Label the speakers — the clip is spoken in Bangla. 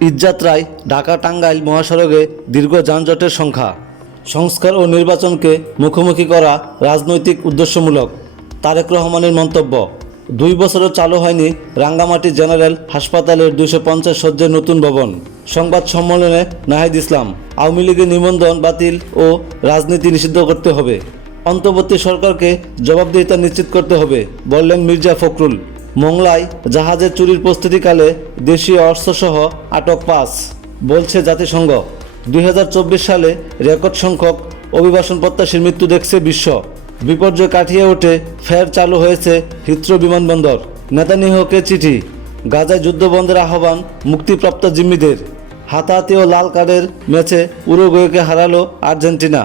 Speaker 1: ঈদযাত্রায় ঢাকা টাঙ্গাইল মহাসড়কে দীর্ঘ যানজটের সংখ্যা। সংস্কার ও নির্বাচনকে মুখোমুখি করা রাজনৈতিক উদ্দেশ্যমূলক। তারেক রহমানের মন্তব্য, দুই বছরও চালু হয়নি রাঙ্গামাটি জেনারেল হাসপাতালের দুশো পঞ্চাশ শয্যের নতুন ভবন। সংবাদ সম্মেলনে নাহিদ ইসলাম, আওয়ামী লীগের নিবন্ধন বাতিল ও রাজনীতি নিষিদ্ধ করতে হবে। অন্তর্বর্তী সরকারকে জবাবদিহিতা নিশ্চিত করতে হবে, বললেন মির্জা ফখরুল। মোংলায় জাহাজের চুরির প্রস্তুতিকালে দেশীয় অস্ত্রসহ আটক পাঁচ, বলছে জাতিসংঘ। দুই হাজার চব্বিশ সালে রেকর্ড সংখ্যক অভিবাসন প্রত্যাশীর মৃত্যু দেখছে বিশ্ব। বিপর্যয় কাটিয়ে ওঠে, ফের চালু হয়েছে হিথ্রো বিমানবন্দর। নেতানিহকে চিঠি, গাজায় যুদ্ধবন্ধের আহ্বান মুক্তিপ্রাপ্ত জিম্মিদের। হাতাহাতি ও লাল কার্ডের ম্যাচে উরুগুয়েকে হারালো আর্জেন্টিনা।